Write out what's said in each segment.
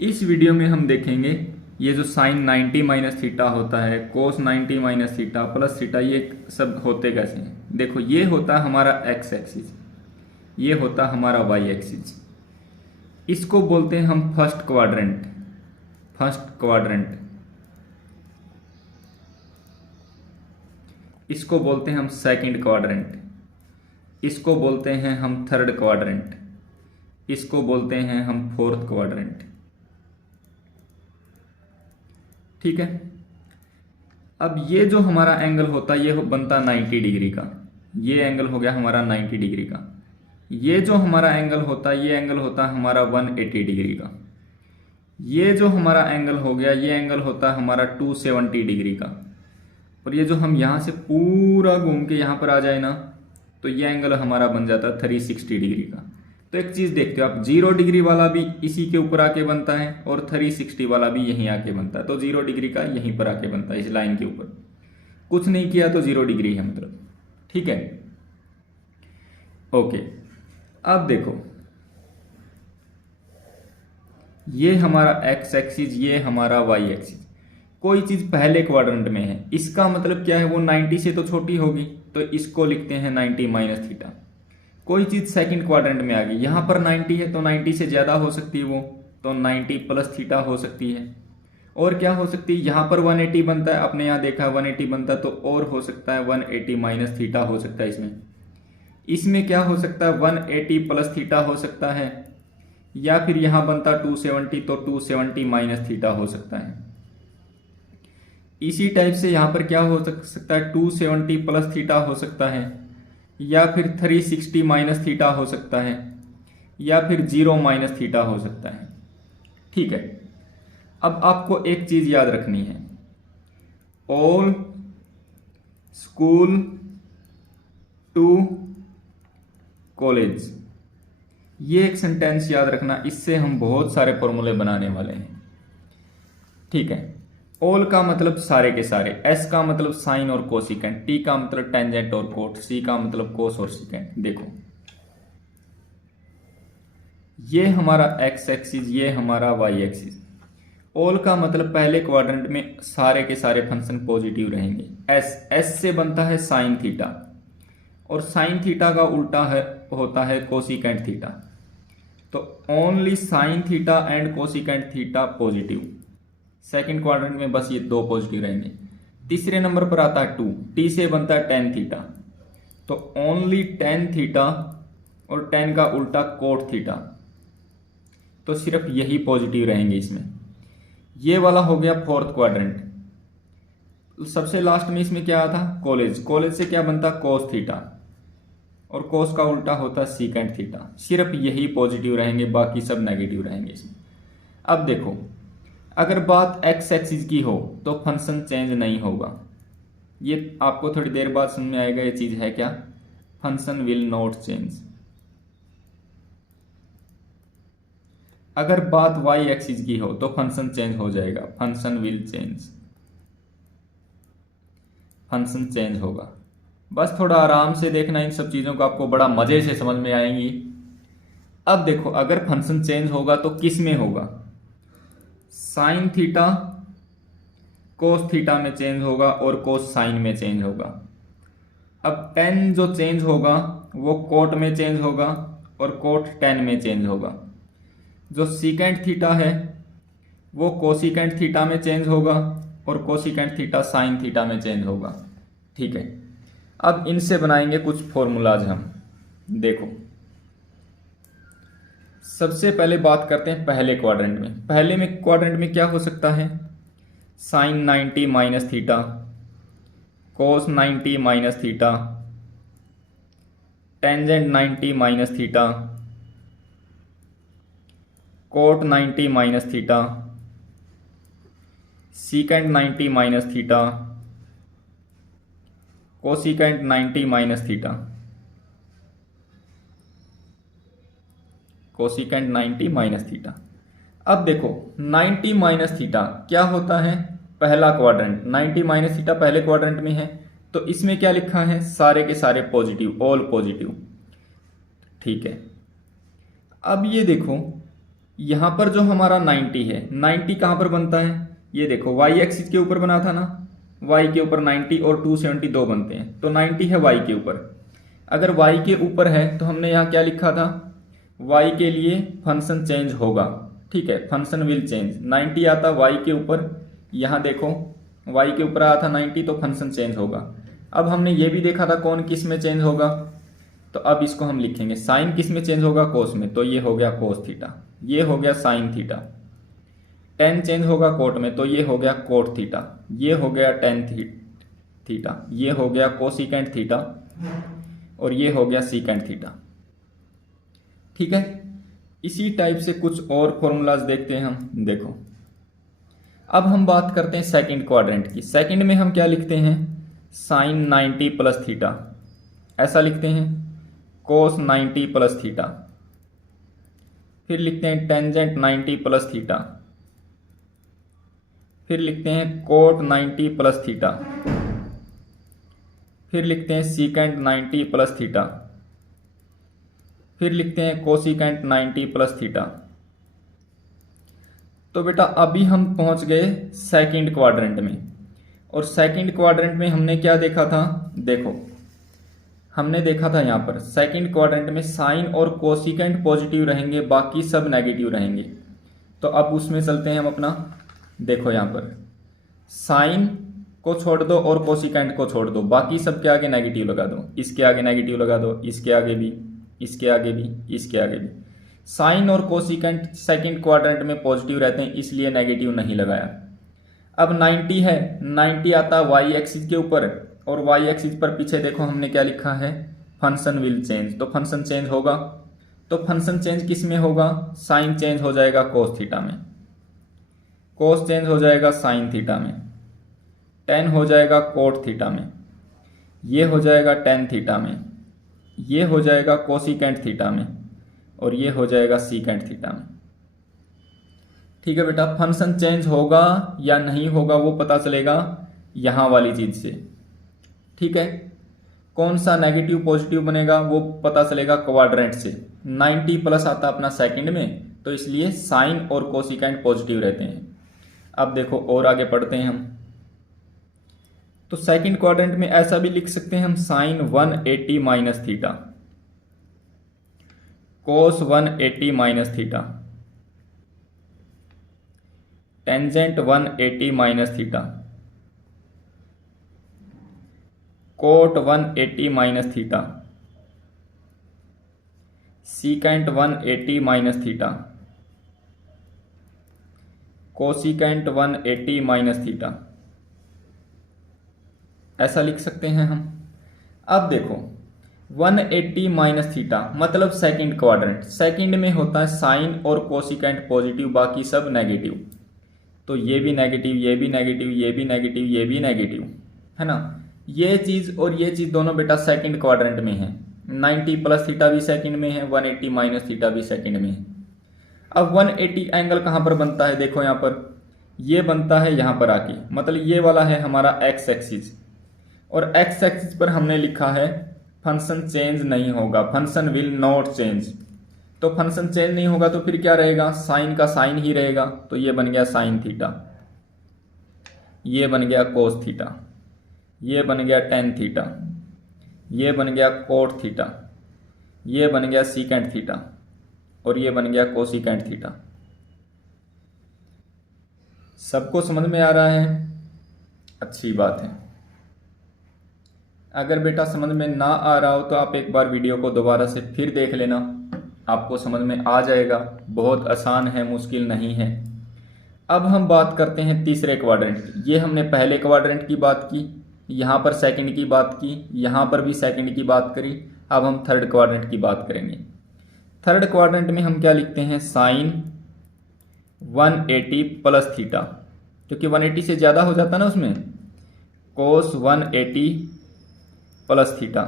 इस वीडियो में हम देखेंगे ये जो साइन 90 माइनस थीटा होता है, कोस 90 माइनस थीटा प्लस थीटा, ये सब होते कैसे हैं। देखो, ये होता है हमारा एक्स एक्सिस, ये होता है हमारा वाई एक्सिस। इसको बोलते हैं हम फर्स्ट क्वाड्रेंट, फर्स्ट क्वाड्रेंट। इसको बोलते हैं हम सेकंड क्वाड्रेंट, इसको बोलते हैं हम थर्ड क्वाड्रेंट, इसको बोलते हैं हम फोर्थ क्वाड्रेंट। ठीक है। अब ये जो हमारा एंगल होता है ये बनता 90 डिग्री का, ये एंगल हो गया हमारा 90 डिग्री का। ये जो हमारा एंगल होता है ये एंगल होता है हमारा 180 डिग्री का। ये जो हमारा एंगल हो गया ये एंगल होता है हमारा 270 डिग्री का। और ये जो हम यहाँ से पूरा घूम के यहाँ पर आ जाए ना, तो ये एंगल हमारा बन जाता है 360 डिग्री का। तो एक चीज़ देखते हो आप, 0 डिग्री वाला भी इसी के ऊपर आके बनता है और 360 वाला भी यहीं आके बनता है। तो 0 डिग्री का यहीं पर आके बनता है, इस लाइन के ऊपर। कुछ नहीं किया तो 0 डिग्री है मतलब। ठीक है, ओके। अब देखो, ये हमारा एक्स एक्सिस, ये हमारा वाई एक्सिस। कोई चीज़ पहले क्वाड्रेंट में है, इसका मतलब क्या है, वो 90 से तो छोटी होगी, तो इसको लिखते हैं 90 माइनस थीटा। कोई चीज़ सेकंड क्वाड्रेंट में आ गई, यहाँ पर 90 है तो 90 से ज़्यादा हो सकती है वो, तो 90 प्लस थीटा हो सकती है। और क्या हो सकती है, यहाँ पर 180 बनता है, आपने यहाँ देखा 180 बनता है, तो और हो सकता है 180 माइनस थीटा हो सकता है इसमें। इसमें क्या हो सकता है, 180 प्लस थीटा हो सकता है, या फिर यहाँ बनता 270 तो 270 माइनस थीटा हो सकता है। इसी टाइप से यहाँ पर क्या हो सकता है, 270 प्लस थीटा हो सकता है, या फिर 360 माइनस थीटा हो सकता है, या फिर 0 माइनस थीटा हो सकता है। ठीक है। अब आपको एक चीज याद रखनी है, ऑल स्कूल टू कॉलेज, ये एक सेंटेंस याद रखना, इससे हम बहुत सारे फॉर्मूले बनाने वाले हैं। ठीक है। ऑल का मतलब सारे के सारे, एस का मतलब साइन और कोसिकेंट, टी का मतलब टेंजेंट और कोट, सी का मतलब कोस और सिकेंट। देखो, ये हमारा एक्स एक्सिस, ये हमारा वाई एक्सिस। ऑल का मतलब पहले क्वाड्रेंट में सारे के सारे फंक्शन पॉजिटिव रहेंगे। एस, एस से बनता है साइन थीटा, और साइन थीटा का उल्टा है होता है कोसिकेंट थीटा। तो only sine theta and cosecant theta positive. Second quadrant में बस ये दो पॉजिटिव रहेंगे। तीसरे नंबर पर आता है 2, टी से बनता है टेन थीटा, तो ओनली टेन थीटा और टेन का उल्टा कोट थीटा, तो सिर्फ यही पॉजिटिव रहेंगे इसमें। ये वाला हो गया फोर्थ क्वाड्रेंट। सबसे लास्ट में इसमें क्या आता, कॉलेज, कॉलेज से क्या बनता, कोस थीटा, और कोस का उल्टा होता है सीकेंट थीटा। सिर्फ यही पॉजिटिव रहेंगे, बाकी सब नेगेटिव रहेंगे इसमें। अब देखो, अगर बात एक्स एक्सिस की हो तो फंक्शन चेंज नहीं होगा। ये आपको थोड़ी देर बाद समझ में आएगा ये चीज है क्या, फंक्शन विल नॉट चेंज। अगर बात वाई एक्सिस की हो तो फंक्शन चेंज हो जाएगा, function will change, function change होगा। बस थोड़ा आराम से देखना, इन सब चीजों को आपको बड़ा मजे से समझ में आएंगी। अब देखो, अगर फंक्शन चेंज होगा तो किस में होगा, साइन थीटा कोस थीटा में चेंज होगा और कोस साइन में चेंज होगा। अब टेन जो चेंज होगा वो कोट में चेंज होगा और कोट टेन में चेंज होगा। जो सीकेंट थीटा है वो कोसिकेंट थीटा में चेंज होगा और कोसिकेंट थीटा साइन थीटा में चेंज होगा। ठीक है। अब इनसे बनाएंगे कुछ फॉर्मूलाज हम। देखो, सबसे पहले बात करते हैं पहले क्वाड्रेंट में। पहले में क्वाड्रेंट में क्या हो सकता है, sine 90 minus theta, cos 90 minus theta, tangent 90 minus theta, cot 90 minus theta, secant 90 minus theta, cosecant 90 minus theta, cosecant 90 minus theta. अब देखो, 90 माइनस थीटा क्या होता है, पहला क्वाड्रेंट, 90 माइनस थीटा पहले क्वाड्रेंट में है, तो इसमें क्या लिखा है, सारे के सारे पॉजिटिव, ऑल पॉजिटिव। ठीक है। अब ये देखो, यहाँ पर जो हमारा 90 है, 90 कहाँ पर बनता है, ये देखो वाई एक्सिस के ऊपर बना था ना, वाई के ऊपर 90 और 272 बनते हैं, तो 90 है वाई के ऊपर। अगर वाई के ऊपर है तो हमने यहाँ क्या लिखा था, वाई के लिए फंक्शन चेंज होगा, ठीक है, फंक्शन विल चेंज। 90 आता वाई के ऊपर, यहाँ देखो वाई के ऊपर आया था 90, तो फंक्शन चेंज होगा। अब हमने ये भी देखा था कौन किस में चेंज होगा, तो अब इसको हम लिखेंगे साइन किस में चेंज होगा, कोस में, तो ये हो गया कोस थीटा, ये हो गया साइन थीटा। टेन चेंज होगा कोट में, तो ये हो गया कोट थीटा, ये हो गया टेन थीटा, ये हो गया कोसिकेंट थीटा, और ये हो गया सीकेंट थीटा। ठीक है, इसी टाइप से कुछ और फॉर्मूलाज देखते हैं हम। देखो अब हम बात करते हैं सेकंड क्वाड्रेंट की। सेकंड में हम क्या लिखते हैं, साइन 90 प्लस थीटा, ऐसा लिखते हैं, कोस 90 प्लस थीटा, फिर लिखते हैं टेंजेंट 90 प्लस थीटा, फिर लिखते हैं कोट 90 प्लस थीटा, फिर लिखते हैं सीकेंट 90 प्लस थीटा, फिर लिखते हैं कोसिकेंट 90 प्लस थीटा। तो बेटा अभी हम पहुंच गए सेकंड क्वाड्रेंट में, और सेकंड क्वाड्रेंट में हमने क्या देखा था, देखो हमने देखा था यहाँ पर सेकंड क्वाड्रेंट में साइन और कोसिकेंट पॉजिटिव रहेंगे, बाकी सब नेगेटिव रहेंगे। तो अब उसमें चलते हैं हम अपना। देखो यहाँ पर साइन को छोड़ दो और कोसिकेंट को छोड़ दो, बाकी सब के आगे नेगेटिव लगा दो, इसके आगे नेगेटिव लगा दो, इसके आगे भी, इसके आगे भी, इसके आगे भी। साइन और कोसिकेंट सेकंड क्वाड्रेंट में पॉजिटिव रहते हैं, इसलिए नेगेटिव नहीं लगाया। अब 90 है, 90 आता वाई एक्सिस के ऊपर, और वाई एक्सिस पर पीछे देखो हमने क्या लिखा है, फंक्शन विल चेंज, तो फंक्शन चेंज होगा। तो फंक्शन चेंज किस में होगा, साइन चेंज हो जाएगा कोस थीटा में, कोस चेंज हो जाएगा साइन थीटा में, टेन हो जाएगा कोट थीटा में, ये हो जाएगा टेन थीटा में, ये हो जाएगा कोसिकेंट थीटा में, और ये हो जाएगा सीकेंट थीटा में। ठीक है बेटा, फंक्शन चेंज होगा या नहीं होगा वो पता चलेगा यहाँ वाली चीज से। ठीक है, कौन सा नेगेटिव पॉजिटिव बनेगा वो पता चलेगा क्वाड्रेंट से। 90 प्लस आता अपना सेकंड में, तो इसलिए साइन और कोसिकेंट पॉजिटिव रहते हैं। अब देखो और आगे पढ़ते हैं हम। तो सेकंड क्वाड्रेंट में ऐसा भी लिख सकते हैं हम, sine 180 minus theta, cos 180 minus theta, tangent 180 minus theta, cot 180 minus theta, secant 180 minus theta, cosecant 180 minus theta, ऐसा लिख सकते हैं हम। अब देखो 180 माइनस थीटा मतलब सेकंड क्वाड्रेंट, सेकंड में होता है साइन और कोसिकेंट पॉजिटिव, बाकी सब नेगेटिव। तो ये भी नेगेटिव, ये भी नेगेटिव, ये भी नेगेटिव, ये भी नेगेटिव, है ना। ये चीज और ये चीज दोनों बेटा सेकंड क्वाड्रेंट में है। 90 प्लस थीटा भी सेकंड में है, 180 माइनस थीटा भी सेकंड में है। अब 180 एंगल कहां पर बनता है, देखो यहां पर ये बनता है यहां पर आके, मतलब ये वाला है हमारा एक्स एक्सिस, और एक्स एक्सिस पर हमने लिखा है फंक्शन चेंज नहीं होगा, फंक्शन विल नॉट चेंज। तो फंक्शन चेंज नहीं होगा तो फिर क्या रहेगा, साइन का साइन ही रहेगा। तो ये बन गया साइन थीटा, ये बन गया कोस थीटा, ये बन गया टेन थीटा, ये बन गया कोट थीटा, ये बन गया सीकेंट थीटा, और ये बन गया कोसिकेंट थीटा। सबको समझ में आ रहा है? अच्छी बात है। अगर बेटा समझ में ना आ रहा हो तो आप एक बार वीडियो को दोबारा से फिर देख लेना, आपको समझ में आ जाएगा। बहुत आसान है, मुश्किल नहीं है। अब हम बात करते हैं तीसरे क्वाड्रेंट की। ये हमने पहले क्वाड्रेंट की बात की, यहाँ पर सेकंड की बात की, यहाँ पर भी सेकंड की बात करी। अब हम थर्ड क्वाड्रेंट की बात करेंगे। थर्ड क्वाड्रेंट में हम क्या लिखते हैं, साइन 180 प्लस थीटा, क्योंकि 180 से ज़्यादा हो जाता ना उसमें, cos 180 plus theta,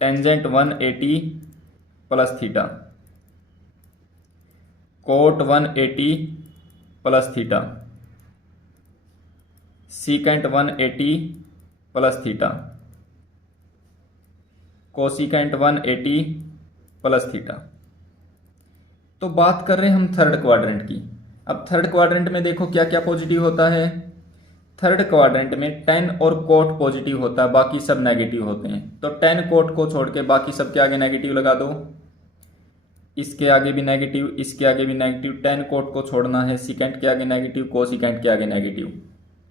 tangent 180 plus theta, cot 180 plus theta, secant 180 plus theta, cosecant 180 plus theta. तो बात कर रहे हैं हम थर्ड क्वाड्रेंट की। अब थर्ड क्वाड्रेंट में देखो क्या क्या पॉजिटिव होता है। थर्ड क्वाड्रेंट में 10 और कोट पॉजिटिव होता है, बाकी सब नेगेटिव होते हैं। तो 10 कोट को छोड़ के बाकी सब के आगे नेगेटिव लगा दो। इसके आगे भी नेगेटिव, इसके आगे भी नेगेटिव। 10 कोट को छोड़ना है, सिकेंट के आगे नेगेटिव, कोसिकेंट के आगे नेगेटिव।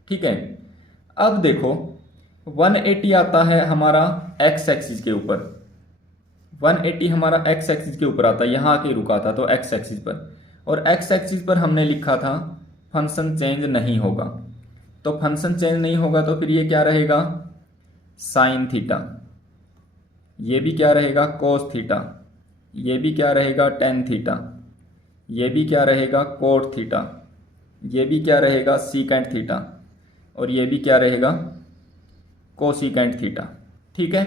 ठीक है। अब देखो 180 आता है हमारा एक्स एक्सिस के ऊपर। 180 हमारा एक्स एक्सिस के ऊपर आता है, यहाँ आके रुका था तो एक्स एक्सिस पर। और एक्स एक्सिस पर हमने लिखा था फंक्शन चेंज नहीं होगा। तो फंक्शन चेंज नहीं होगा तो फिर ये क्या रहेगा, साइन थीटा। ये भी क्या रहेगा, कोस थीटा। ये भी क्या रहेगा, टेन थीटा। ये भी क्या रहेगा, कोट थीटा। ये भी क्या रहेगा, सीकेंट थीटा। और ये भी क्या रहेगा, कोसिकेंट थीटा। ठीक है।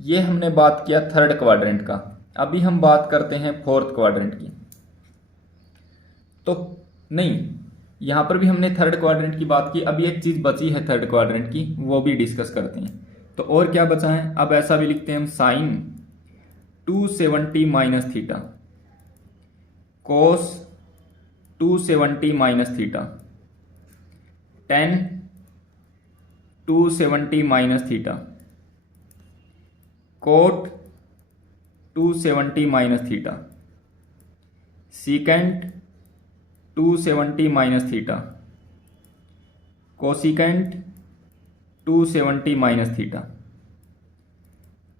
ये हमने बात किया थर्ड क्वाड्रेंट का। अभी हम बात करते हैं फोर्थ क्वाड्रेंट की। तो नहीं, यहां पर भी हमने थर्ड क्वाड्रेंट की बात की। अभी एक चीज बची है थर्ड क्वाड्रेंट की, वो भी डिस्कस करते हैं। तो और क्या बचा है, अब ऐसा भी लिखते हैं हम, sine 270 minus theta, cos 270 minus theta, tan 270 minus theta, cot 270 minus theta, secant 270 minus theta, cosecant 270 minus theta.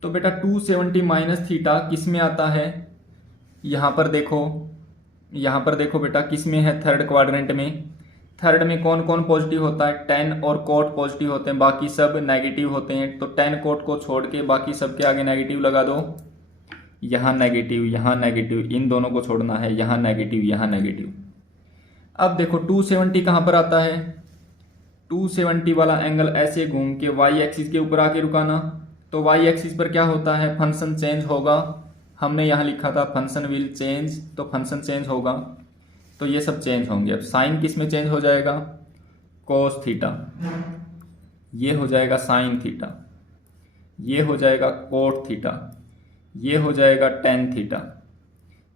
तो बेटा 270 माइनस थीटा किस में आता है, यहाँ पर देखो बेटा किस में है, थर्ड क्वाड्रेंट में। थर्ड में कौन कौन पॉजिटिव होता है, 10 और कोट पॉजिटिव होते हैं, बाकी सब नेगेटिव होते हैं। तो 10 कोट को छोड़ के बाकी सब के आगे नेगेटिव लगा दो। यहाँ नेगेटिव, यहाँ नेगेटिव, इन दोनों को छोड़ना है, यहाँ नेगेटिव, यहाँ नेगेटिव। अब देखो 270 कहाँ पर आता है, 270 वाला एंगल ऐसे घूम के वाई एक्सिस के ऊपर आके रुकाना। तो वाई एक्सिस पर क्या होता है, फंक्शन चेंज होगा। हमने यहाँ लिखा था फंक्शन विल चेंज, तो फंक्शन चेंज होगा। तो ये सब चेंज होंगे। अब साइन किस में चेंज हो जाएगा, कोस थीटा। ये हो जाएगा साइन थीटा। ये हो जाएगा कोट थीटा। ये हो जाएगा टेन थीटा।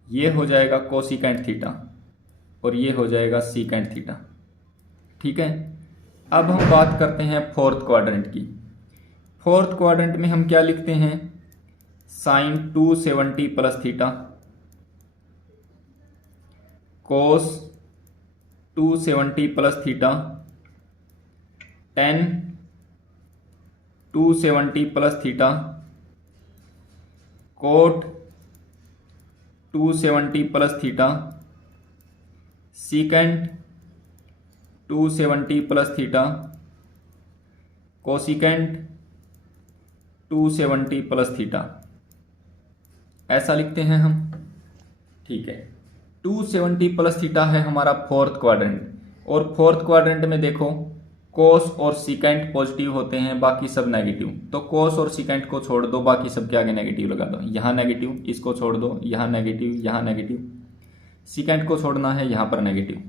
ये हो जाएगा कोसिकेंट थीटा। और ये हो जाएगा सीकेंट थीटा। ठीक है। अब हम बात करते हैं फोर्थ क्वाड्रेंट की। फोर्थ क्वाड्रेंट में हम क्या लिखते हैं, sine 270 plus theta, cos 270 plus theta, tan 270 plus theta, cot 270 plus theta, secant 270 plus theta, cosecant 270 plus theta. ऐसा लिखते हैं हम। ठीक है। 270 प्लस थीटा है हमारा फोर्थ क्वाड्रेंट। और फोर्थ क्वाड्रेंट में देखो कोस और सीकेंट पॉजिटिव होते हैं, बाकी सब नेगेटिव। तो कोस और सीकेंट को छोड़ दो, बाकी सब के आगे नेगेटिव लगा दो। यहाँ नेगेटिव, इसको छोड़ दो, यहाँ नेगेटिव, यहाँ नेगेटिव। सीकेंट को छोड़ना है, यहाँ पर नेगेटिव।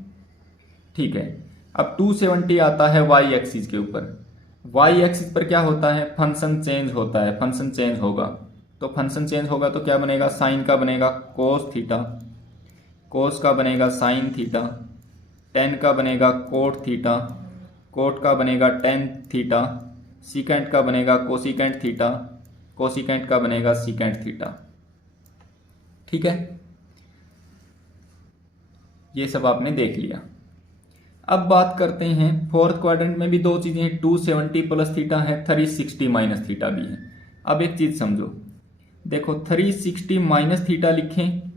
ठीक है। अब 270 आता है वाई एक्सिस के ऊपर। वाई एक्सिस पर क्या होता है, फंक्शन चेंज होता है, फंक्शन चेंज होगा। तो फंक्शन चेंज होगा तो क्या बनेगा, साइन का बनेगा कोस थीटा, कोस का बनेगा साइन थीटा, टेन का बनेगा कोट थीटा, कोट का बनेगा टेन थीटा, सीकेंट का बनेगा कोसिकेंट थीटा, कोसिकेंट का बनेगा सीकेंट थीटा। ठीक है। ये सब आपने देख लिया। अब बात करते हैं फोर्थ क्वाड्रेंट में भी दो चीजें हैं, 270 प्लस थीटा है, 360 माइनस थीटा भी है। अब एक चीज समझो, देखो 360 माइनस थीटा लिखें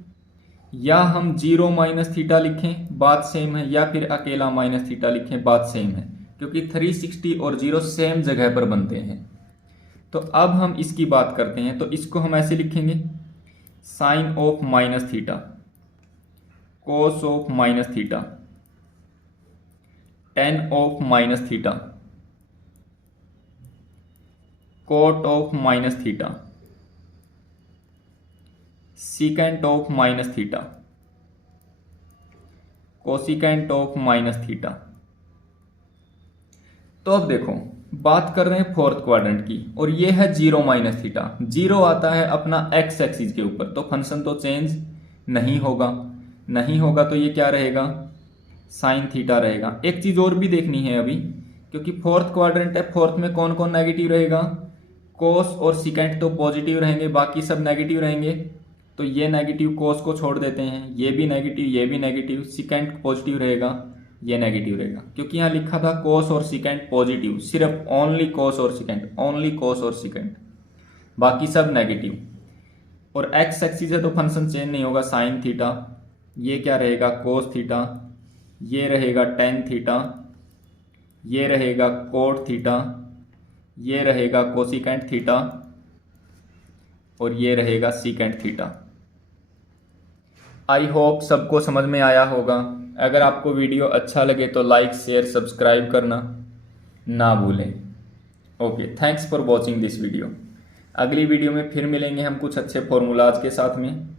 या हम 0 माइनस थीटा लिखें, बात सेम है। या फिर अकेला माइनस थीटा लिखें, बात सेम है। क्योंकि 360 और 0 सेम जगह पर बनते हैं। तो अब हम इसकी बात करते हैं। तो इसको हम ऐसे लिखेंगे, sine of minus theta, cos of minus theta, tan of minus theta, cot of minus theta, secant of minus theta, cosecant of minus theta. तो अब देखो बात कर रहे हैं फोर्थ क्वाड्रेंट की, और ये है 0 माइनस थीटा। 0 आता है अपना एक्स एक्सिस के ऊपर, तो फंक्शन तो चेंज नहीं होगा। नहीं होगा तो ये क्या रहेगा, साइन थीटा रहेगा। एक चीज़ और भी देखनी है अभी, क्योंकि फोर्थ क्वाड्रेंट है, फोर्थ में कौन कौन नेगेटिव रहेगा, कोस और सिकेंट तो पॉजिटिव रहेंगे, बाकी सब नेगेटिव रहेंगे। तो ये नेगेटिव कोस को छोड़ देते हैं, ये भी नेगेटिव, ये भी नेगेटिव, सिकेंट पॉजिटिव रहेगा, ये नेगेटिव रहेगा, क्योंकि यहाँ लिखा था कोस और सिकेंट पॉजिटिव, सिर्फ ओनली कोस और सिकेंट, ओनली कोस और सिकेंट, बाकी सब नेगेटिव। और एक्स एक्सिस है तो फंक्शन चेंज नहीं होगा, साइन थीटा, ये क्या रहेगा, कोस थीटा, ये रहेगा टेन थीटा, ये रहेगा कोट थीटा, ये रहेगा कोसिकेंट थीटा, और ये रहेगा सीकेंट थीटा। आई होप सबको समझ में आया होगा। अगर आपको वीडियो अच्छा लगे तो लाइक शेयर सब्सक्राइब करना ना भूलें। Okay, thanks for watching this video. अगली वीडियो में फिर मिलेंगे हम कुछ अच्छे फॉर्मूलाज के साथ में।